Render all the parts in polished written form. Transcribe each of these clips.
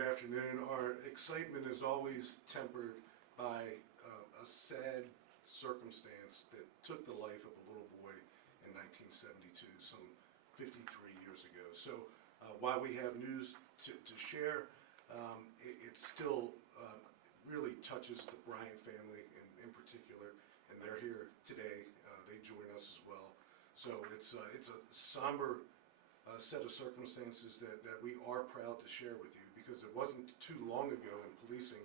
good afternoon. Our excitement is always tempered by a sad circumstance that took the life of a little boy in 1972, some 53 years ago. So while we have news to share, it still really touches the Bryant family in particular, and they're here today. They join us as well. So it's a somber set of circumstances that we are proud to share with you, because it wasn't too long ago in policing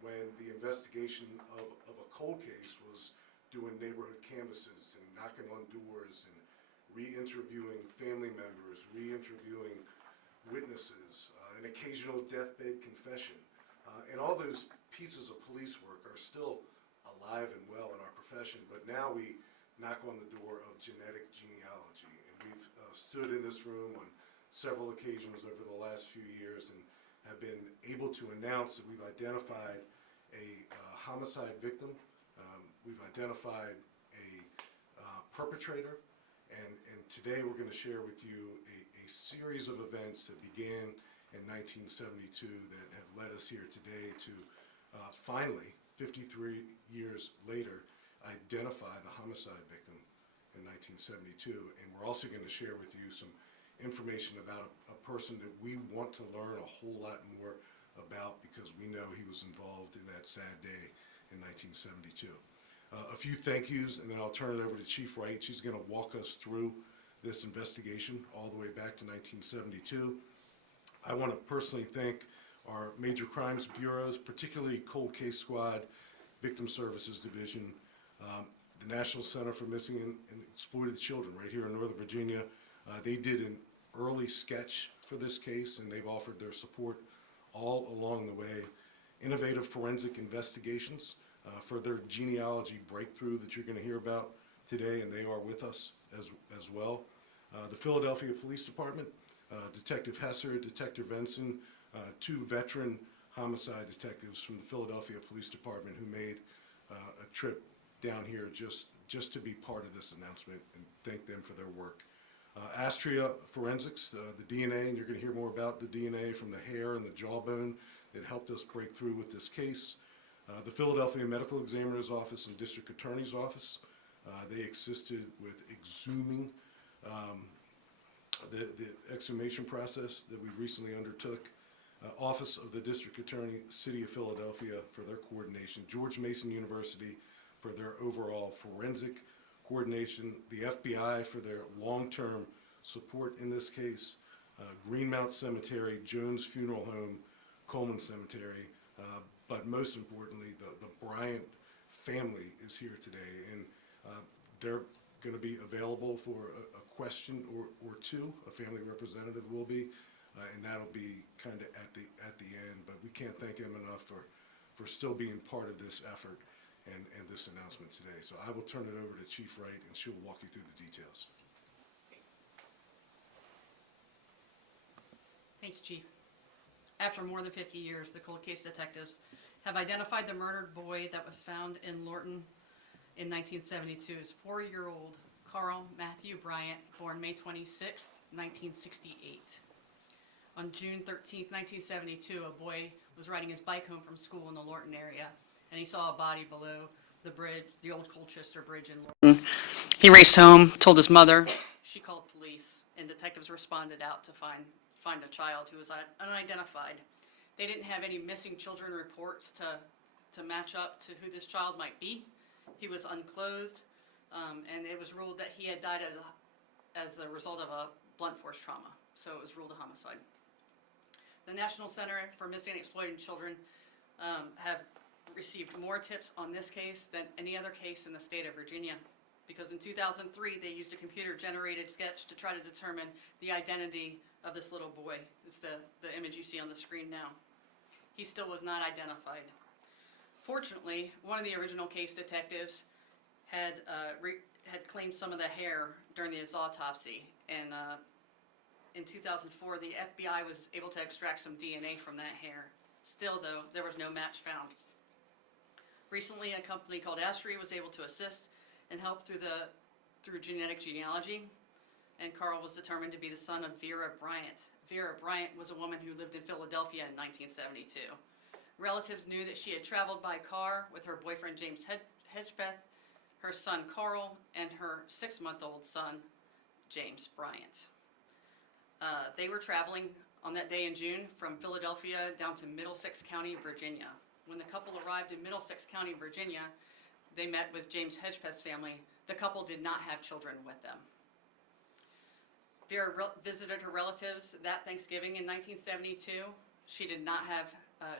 when the investigation of a cold case was doing neighborhood canvases and knocking on doors and re-interviewing family members, re-interviewing witnesses, an occasional deathbed confession. And all those pieces of police work are still alive and well in our profession, but now we knock on the door of genetic genealogy. And we've stood in this room on several occasions over the last few years and have been able to announce that we've identified a homicide victim, we've identified a perpetrator, and today we're going to share with you a series of events that began in 1972 that have led us here today to finally, 53 years later, identify the homicide victim in 1972. And we're also going to share with you some information about a person that we want to learn a whole lot more about, because we know he was involved in that sad day in 1972. A few thank yous, and then I'll turn it over to Chief Wright. She's going to walk us through this investigation all the way back to 1972. I want to personally thank our major crimes bureaus, particularly Cold Case Squad, Victim Services Division, the National Center for Missing and Exploited Children right here in Northern Virginia. They did an early sketch for this case, and they've offered their support all along the way. Innovative Forensic Investigations for their genealogy breakthrough that you're going to hear about today, and they are with us as well. The Philadelphia Police Department, Detective Hesser, Detective Benson, two veteran homicide detectives from the Philadelphia Police Department who made a trip down here just to be part of this announcement, and thank them for their work. Astria Forensics, the DNA, and you're going to hear more about the DNA from the hair and the jawbone that helped us break through with this case. The Philadelphia Medical Examiner's Office and District Attorney's Office, they assisted with exhuming the exhumation process that we recently undertook. Office of the District Attorney, City of Philadelphia for their coordination. George Mason University for their overall forensic coordination. The FBI for their long-term support in this case. Greenmount Cemetery, Jones Funeral Home, Coleman Cemetery. But most importantly, the Bryant family is here today, and they're going to be available for a question or two. A family representative will be, and that'll be kind of at the end. But we can't thank him enough for still being part of this effort and this announcement today. So I will turn it over to Chief Wright, and she'll walk you through the details. Thanks, Chief. After more than 50 years, the cold case detectives have identified the murdered boy that was found in Lorton in 1972 as 4-year-old Carl Matthew Bryant, born May 26, 1968. On June 13, 1972, a boy was riding his bike home from school in the Lorton area, and he saw a body below the bridge, the old Colchester Bridge in Lorton. He raced home, told his mother. She called police, and detectives responded out to find a child who was unidentified. They didn't have any missing children reports to match up to who this child might be. He was unclothed, and it was ruled that he had died as a result of a blunt force trauma, so it was ruled a homicide. The National Center for Missing and Exploited Children have received more tips on this case than any other case in the state of Virginia, because in 2003 they used a computer-generated sketch to try to determine the identity of this little boy. It's the image you see on the screen now. He still was not identified. Fortunately, one of the original case detectives had claimed some of the hair during his autopsy, and in 2004 the FBI was able to extract some DNA from that hair. Still, though, there was no match found. Recently, a company called Astria was able to assist and help through genetic genealogy. and Carl was determined to be the son of Vera Bryant. Vera Bryant was a woman who lived in Philadelphia in 1972. Relatives knew that she had traveled by car with her boyfriend James Hedgepeth, her son Carl, and her 6-month-old son James Bryant. They were traveling on that day in June from Philadelphia down to Middlesex County, Virginia. When the couple arrived in Middlesex County, Virginia, they met with James Hedgepeth's family. The couple did not have children with them. Vera visited her relatives that Thanksgiving in 1972. She did not have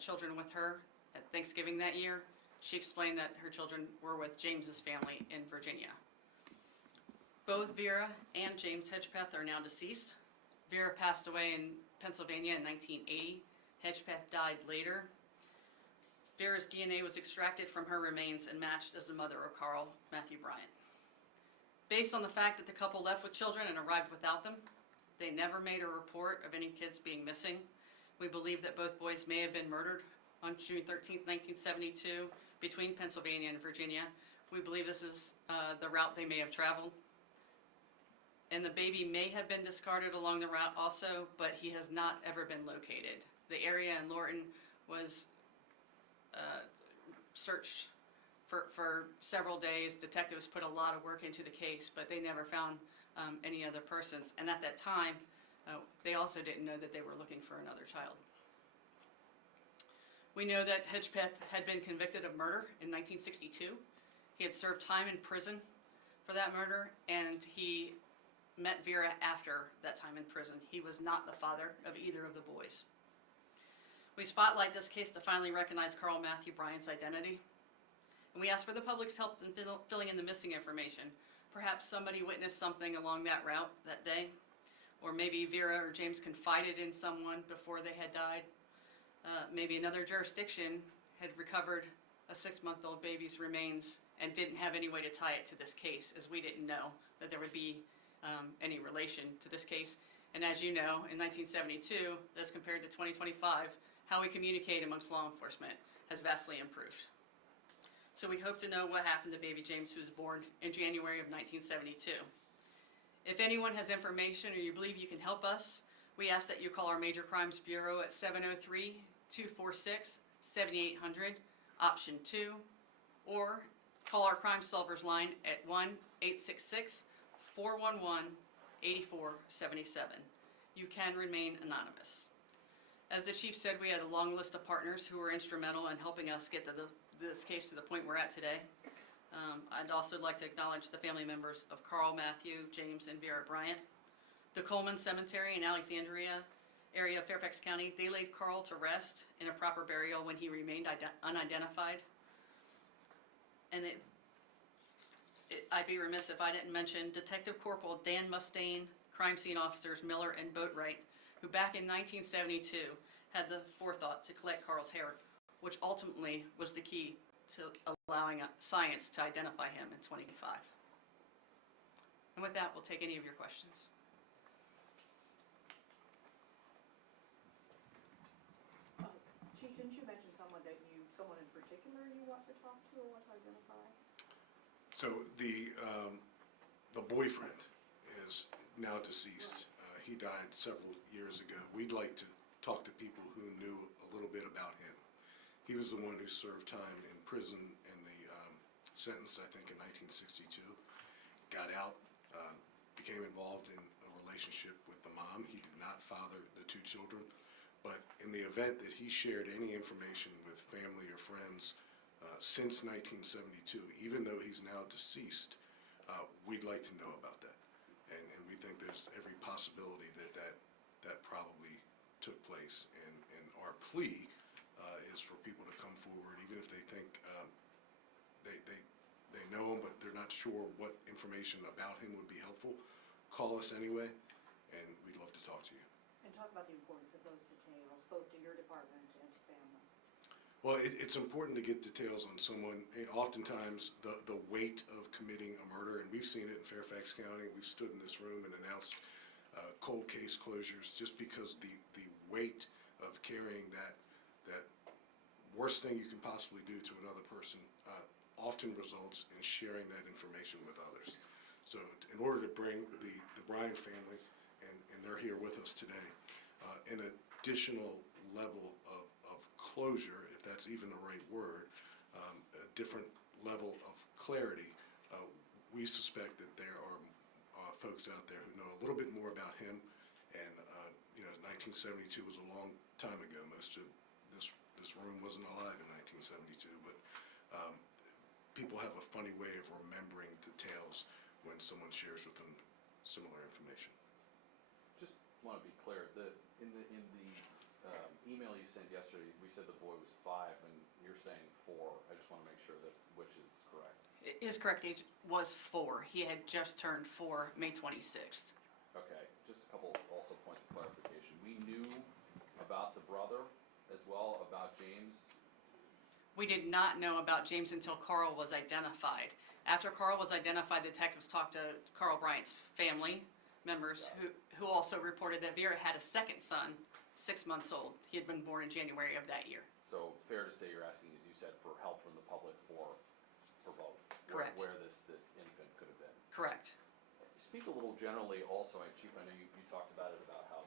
children with her at Thanksgiving that year. She explained that her children were with James's family in Virginia. Both Vera and James Hedgepeth are now deceased. Vera passed away in Pennsylvania in 1980. Hedgepeth died later. Vera's DNA was extracted from her remains and matched as the mother of Carl Matthew Bryant. Based on the fact that the couple left with children and arrived without them, they never made a report of any kids being missing. We believe that both boys may have been murdered on June 13, 1972, between Pennsylvania and Virginia. We believe this is the route they may have traveled. And the baby may have been discarded along the route also, but he has not ever been located. The area in Lorton was searched for several days. Detectives put a lot of work into the case, but they never found any other persons. And at that time, they also didn't know that they were looking for another child. We know that Hedgepeth had been convicted of murder in 1962. He had served time in prison for that murder, and he met Vera after that time in prison. He was not the father of either of the boys. We spotlight this case to finally recognize Carl Matthew Bryant's identity. And we ask for the public's help in filling in the missing information. Perhaps somebody witnessed something along that route that day, or maybe Vera or James confided in someone before they had died. Maybe another jurisdiction had recovered a 6-month-old baby's remains and didn't have any way to tie it to this case, as we didn't know that there would be any relation to this case. And as you know, in 1972, as compared to 2025, how we communicate amongst law enforcement has vastly improved. So we hope to know what happened to baby James, who was born in January of 1972. If anyone has information or you believe you can help us, we ask that you call our Major Crimes Bureau at 703-246-7800, option 2, or call our Crime Solvers line at 1-866-411-8477. You can remain anonymous. As the chief said, we had a long list of partners who were instrumental in helping us get this case to the point we're at today. I'd also like to acknowledge the family members of Carl Matthew, James, and Vera Bryant. The Coleman Cemetery in Alexandria area of Fairfax County, they laid Carl to rest in a proper burial when he remained unidentified. And I'd be remiss if I didn't mention Detective Corporal Dan Mustaine, crime scene officers Miller and Boatwright, who back in 1972 had the forethought to collect Carl's hair, which ultimately was the key to allowing science to identify him in 2025. And with that, we'll take any of your questions. Chief, didn't you mention someone in particular you want to talk to or want to identify? So the boyfriend is now deceased. He died several years ago. We'd like to talk to people who knew a little bit about him. He was the one who served time in prison and the sentenced, I think, in 1962. Got out, became involved in a relationship with the mom. He did not father the 2 children, but in the event that he shared any information with family or friends since 1972, even though he's now deceased, we'd like to know about that. And we think there's every possibility that probably took place. And our plea is for people to come forward, even if they think they know him, but they're not sure what information about him would be helpful. Call us anyway, and we'd love to talk to you. And talk about the importance of those details, both to your department and to family. Well, it's important to get details on someone. Oftentimes, the weight of committing a murder, and we've seen it in Fairfax County. We've stood in this room and announced cold case closures just because the weight of carrying that worst thing you can possibly do to another person often results in sharing that information with others. So in order to bring the the Bryant family, and they're here with us today. An additional level of closure, if that's even the right word, a different level of clarity. We suspect that there are folks out there who know a little bit more about him, and 1972 was a long time ago. Most of this room wasn't alive in 1972, but people have a funny way of remembering details when someone shares with them similar information. Just want to be clear, in the email you sent yesterday, we said the boy was 5, and you're saying 4. I just want to make sure that which is correct. His correct age was 4. He had just turned 4 May 26th. Okay, just a couple also points of clarification. We knew about the brother as well, about James. We did not know about James until Carl was identified. After Carl was identified, detectives talked to Carl Bryant's family members who also reported that Vera had a second son, 6 months old. He had been born in January of that year. So fair to say you're asking, as you said, for help from the public for both? Correct. Where this infant could have been? Correct. Speak a little generally also, and Chief, I know you talked about it, about how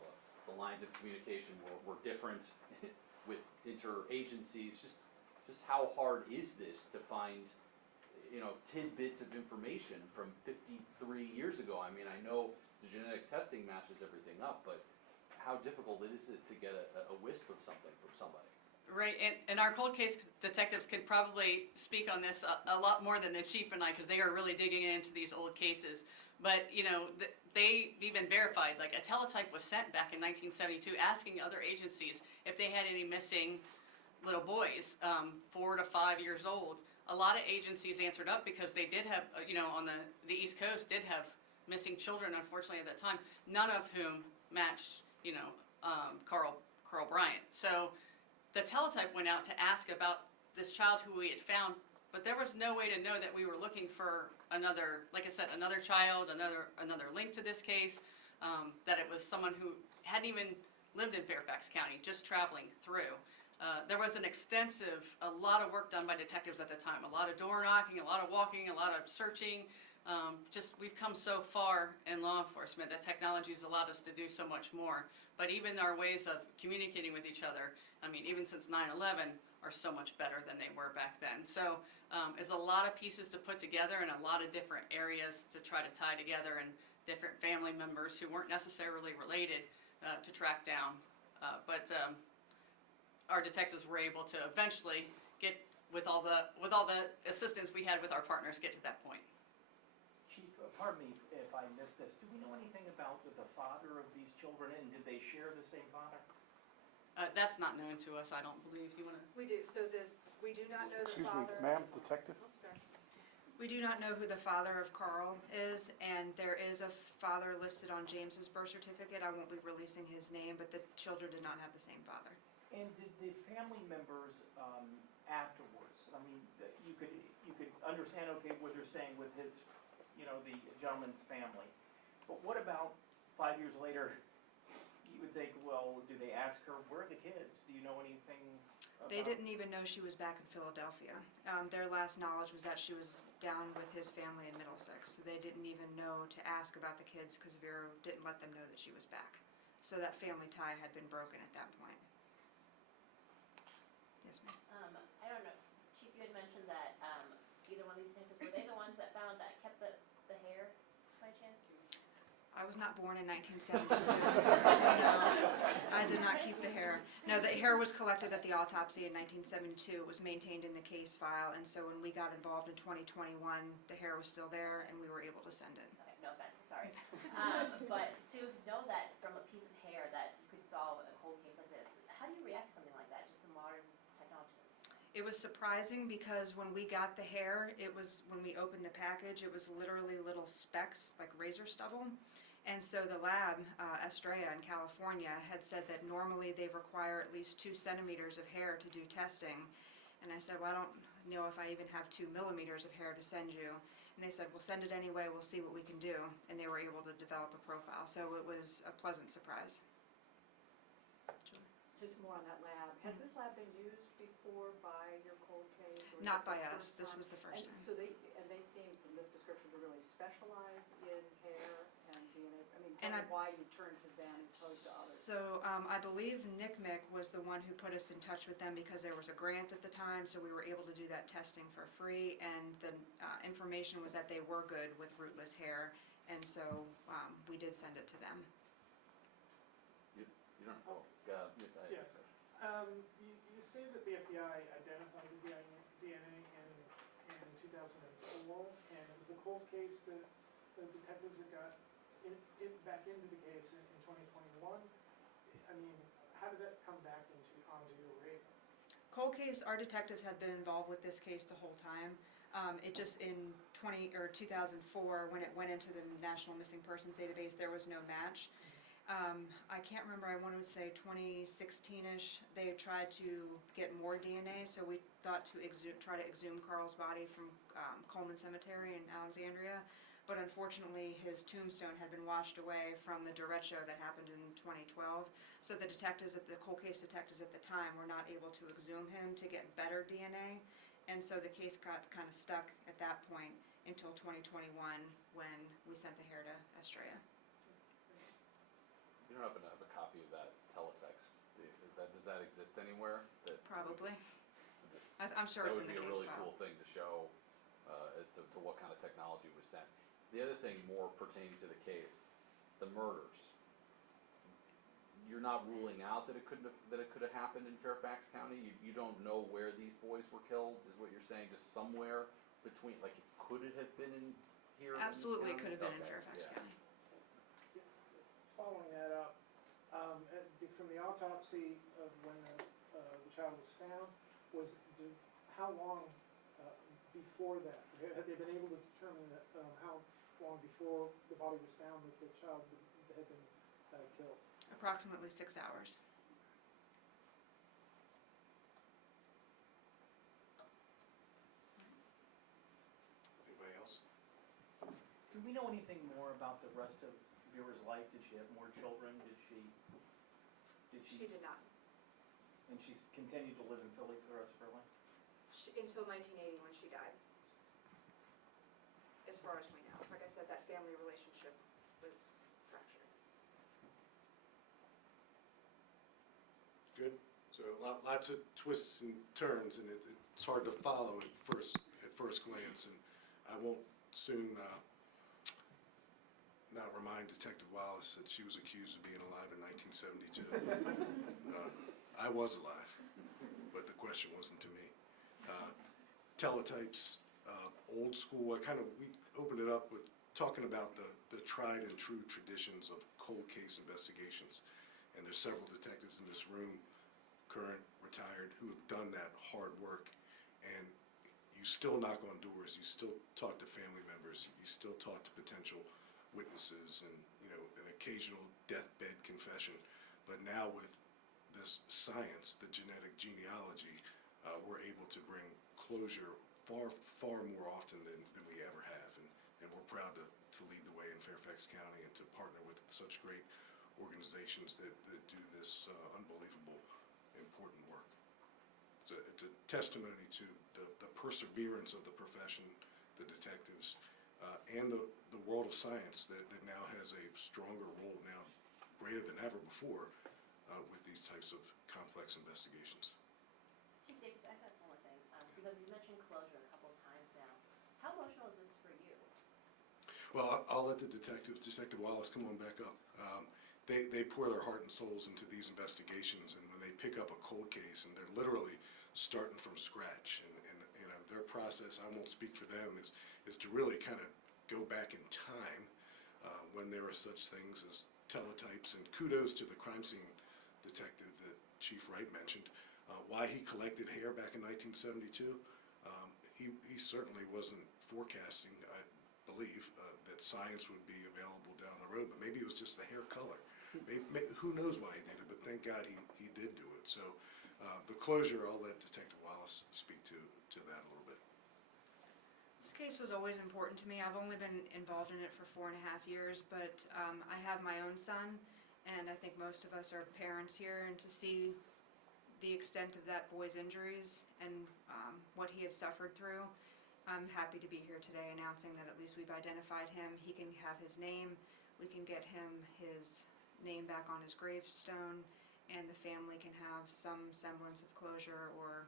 the lines of communication were different with interagencies. Just how hard is this to find, tidbits of information from 53 years ago? I mean, I know the genetic testing matches everything up, but how difficult is it to get a wisp of something from somebody? Right, and our cold case detectives could probably speak on this a lot more than the chief and I, because they are really digging into these old cases. But, they even verified, like a teletype was sent back in 1972 asking other agencies if they had any missing little boys, 4 to 5 years old. A lot of agencies answered up because they did have, on the East Coast, did have missing children, unfortunately, at that time, none of whom matched, Carl Bryant. So the teletype went out to ask about this child who we had found, but there was no way to know that we were looking for another, like I said, another child, another link to this case, that it was someone who hadn't even lived in Fairfax County, just traveling through. There was a lot of work done by detectives at the time, a lot of door knocking, a lot of walking, a lot of searching. We've come so far in law enforcement that technology's allowed us to do so much more. But even our ways of communicating with each other, even since 9/11, are so much better than they were back then. So it's a lot of pieces to put together and a lot of different areas to try to tie together, and different family members who weren't necessarily related to track down. But our detectives were able to eventually get, with all the assistance we had with our partners, get to that point. Chief, pardon me if I missed this. Do we know anything about the father of these children, and did they share the same father? That's not known to us, I don't believe. You want to? We do, we do not know the Excuse father. me, ma'am, detective? Oops, sorry. We do not know who the father of Carl is, and there is a father listed on James's birth certificate. I won't be releasing his name, but the children did not have the same father. And did the family members afterwards, you could understand, okay, what they're saying with his, the gentleman's family. But what about 5 years later? You would think, well, do they ask her, where are the kids? Do you know anything about? They didn't even know she was back in Philadelphia. Their last knowledge was that she was down with his family in Middlesex, so they didn't even know to ask about the kids because Vera didn't let them know that she was back. So that family tie had been broken at that point. Yes, ma'am. I don't know, Chief, you had mentioned that either one of these detectives, were they the ones that kept the hair by chance? I was not born in 1972, so no, I did not keep the hair. No, the hair was collected at the autopsy in 1972. It was maintained in the case file, and so when we got involved in 2021, the hair was still there, and we were able to send it. Okay, no offense, sorry. But to know that from a piece of hair that you could solve a cold case like this, how do you react to something like that, just the modern technology? It was surprising because when we got the hair, when we opened the package, it was literally little specks, like razor stubble. And so the lab, Estrella in California, had said that normally they require at least 2 centimeters of hair to do testing. And I said, well, I don't know if I even have 2 millimeters of hair to send you. And they said, well, send it anyway, we'll see what we can do. And they were able to develop a profile. So it was a pleasant surprise. Just more on that lab. Has this lab been used before by your cold case? Or is Not this by the us, first this time? was the first And time. so they seem, from this description, to really specialize in hair and DNA. tell And me why you turned to them as opposed to others. So, I believe NCMEC was the one who put us in touch with them because there was a grant at the time, so we were able to do that testing for free, and the information was that they were good with rootless hair, and so we did send it to them. You don't know. Yes. You say that the FBI identified the DNA in 2004, and it was the cold case that the detectives that got back into the case in 2021. I mean, how did that come back onto your radar? Cold case, our detectives had been involved with this case the whole time. It just in 2004, when it went into the National Missing Persons Database, there was no match. I can't remember, I want to say 2016-ish, they tried to get more DNA, so we thought to try to exhume Carl's body from Coleman Cemetery in Alexandria, but unfortunately his tombstone had been washed away from the derecho that happened in 2012, so the cold case detectives at the time were not able to exhume him to get better DNA, and so the case got kind of stuck at that point until 2021 when we sent the hair to Estrella. You don't happen to have a copy of that teletext? Does that exist anywhere? Probably. Just- I'm sure it's in the That case would be a really file. cool thing to show as to what kind of technology was sent. The other thing more pertaining to the case, the murders. You're not ruling out that it could have happened in Fairfax County? You don't know where these boys were killed, is what you're saying? Just somewhere between, like, could it have been in here? in this Absolutely, it county? could have been in Okay, Fairfax yeah. County. Following that up, from the autopsy of when the child was found, how long before that, have they been able to determine that, how long before the body was found that the child had been killed? Approximately 6 hours. Anybody else? Do we know anything more about the rest of Vera's life? Did she have more children? She did not. And she's continued to live in Philly for the rest of her life? Until 1980 when she died. As far as we know. Like I said, that family relationship was fractured. Good. So lots of twists and turns, and it's hard to follow at first glance. And I won't soon not remind Detective Wallace that she was accused of being alive in 1972. I was alive, but the question wasn't to me. Teletypes, old school. We opened it up with talking about the tried and true traditions of cold case investigations. And there's several detectives in this room, current, retired, who have done that hard work. And you still knock on doors, you still talk to family members, you still talk to potential witnesses, and an occasional deathbed confession. But now with this science, the genetic genealogy, we're able to bring closure far more often than we ever have. And we're proud to lead the way in Fairfax County and to partner with such great organizations that do this unbelievable, important work. It's a testimony to the perseverance of the profession, the detectives, and the world of science that now has a stronger role now, greater than ever before, with these types of complex investigations. Chief Davis, I got one more thing, because you mentioned closure a couple of times now. How emotional is this for you? Well, I'll let the Detective Wallace, come on back up. They pour their heart and souls into these investigations, and when they pick up a cold case, and they're literally starting from scratch, and their process, I won't speak for them, is to really kind of go back in time when there are such things as teletypes, and kudos to the crime scene detective that Chief Wright mentioned. Why he collected hair back in 1972, he certainly wasn't forecasting, I believe, that science would be available down the road, but maybe it was just the hair color. Who knows why he did it, but thank God he did do it. So the closure, I'll let Detective Wallace speak to that a little bit. This case was always important to me. I've only been involved in it for 4.5 years, but I have my own son, and I think most of us are parents here, and to see the extent of that boy's injuries and what he had suffered through, I'm happy to be here today announcing that at least we've identified him. He can have his name. we can get him his name back on his gravestone, and the family can have some semblance of closure or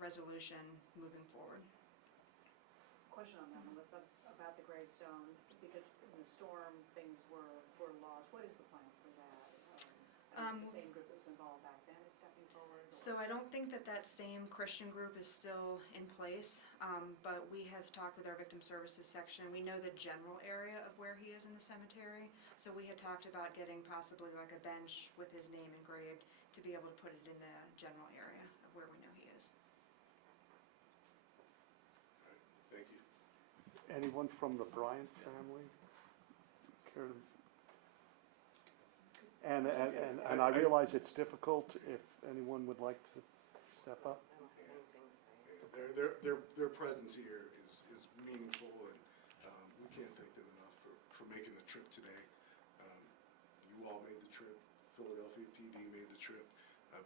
resolution moving forward. Question on that, Melissa, about the gravestone, because in the storm, things were lost. What is the plan for that? The same group that was involved back then is stepping forward? or- So I don't think that that same Christian group is still in place, but we have talked with our victim services section. We know the general area of where he is in the cemetery, so we had talked about getting possibly like a bench with his name engraved to be able to put it in the general area of where we know he is. Thank you. Anyone from the Bryant family care to? And I realize it's difficult, if anyone would like to step up. Their presence here is meaningful, and we can't thank them enough for making the trip today. You all made the trip, Philadelphia PD made the trip,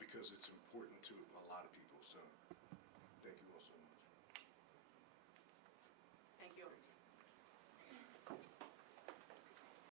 because it's important to a lot of people.